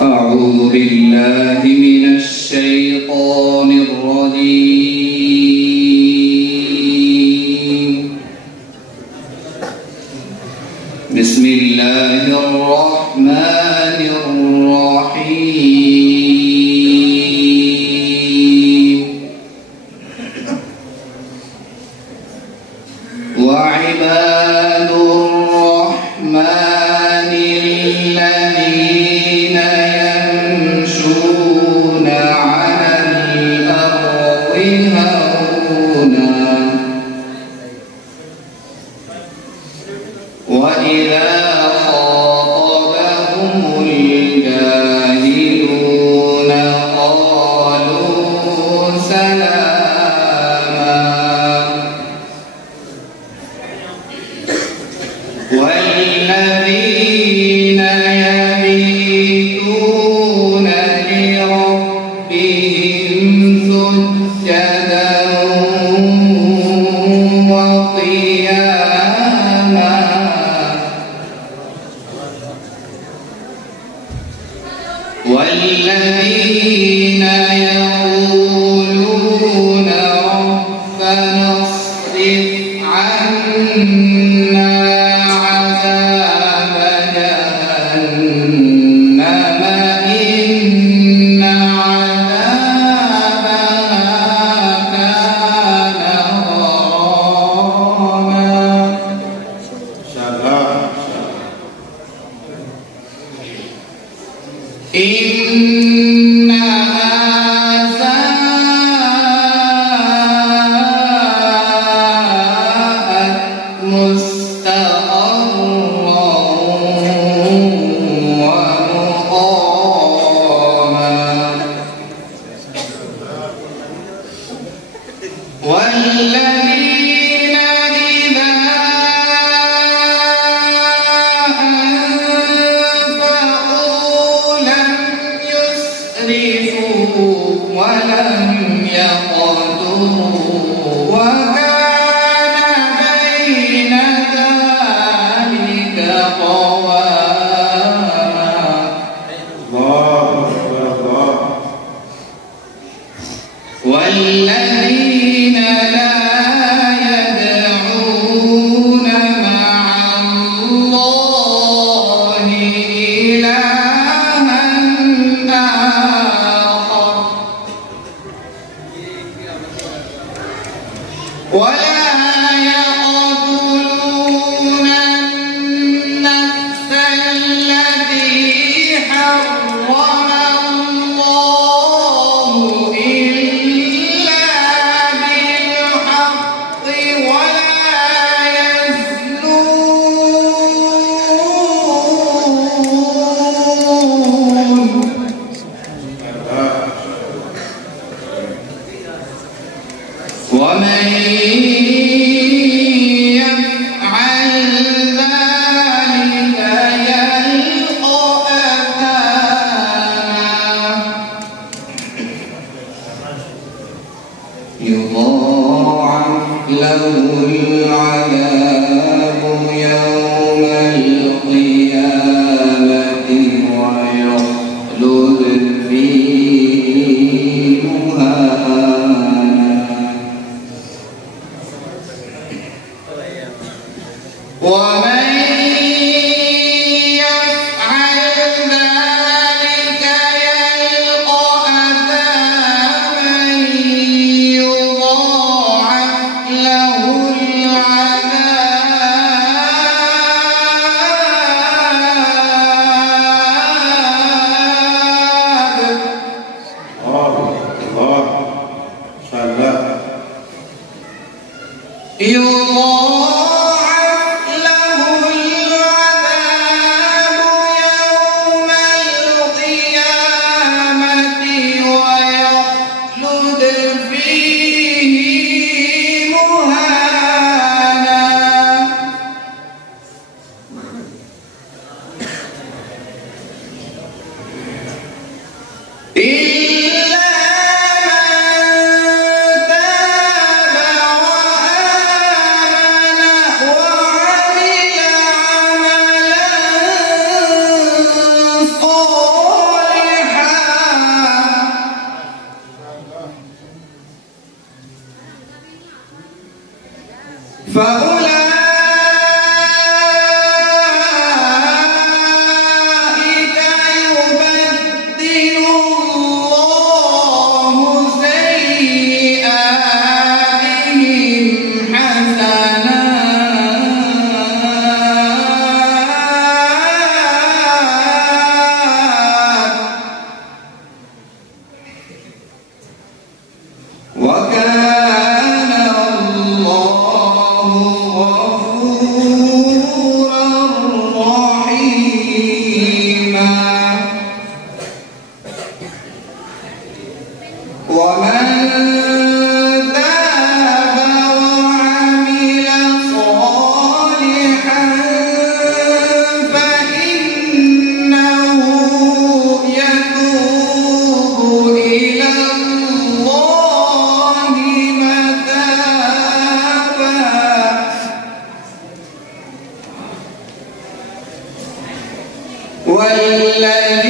أعوذ بالله من الشيطان الرجيم. بسم الله الرحمن الرحيم. وعباد الرحمن الذين يمشون على الأرض هونا وإذا خاطبهم الجاهلون قالوا سلاما. والذين يبيتون لربهم سجدا وقياما والذين يقولون ربنا اصرف عنا عذاب جهنم إن عذابها كان غراما. إنها ساءت مستقرا ومقاما. والذين إذا أنفقوا لم يسرفوا ولم يقتروا وكان بين ذلك قواما. والذين لا يدعون مع الله إلها آخر ولا يقتلون النفس التي حرم الله إلا بالحق ولا يزنون. ومن يفعل ذلك يلقى أثاما يضاعف له العذاب يوم القيامة ويخلد فيه مهانا. ومن يفعل ذلك يلقى أثاما يضاعف له العذاب فأولئك يبدل الله سيئاتهم حسنات وكان الله غفورا رحيما ومن تاب وعمل صالحا فإنه يتوب إلى الله متابا والذين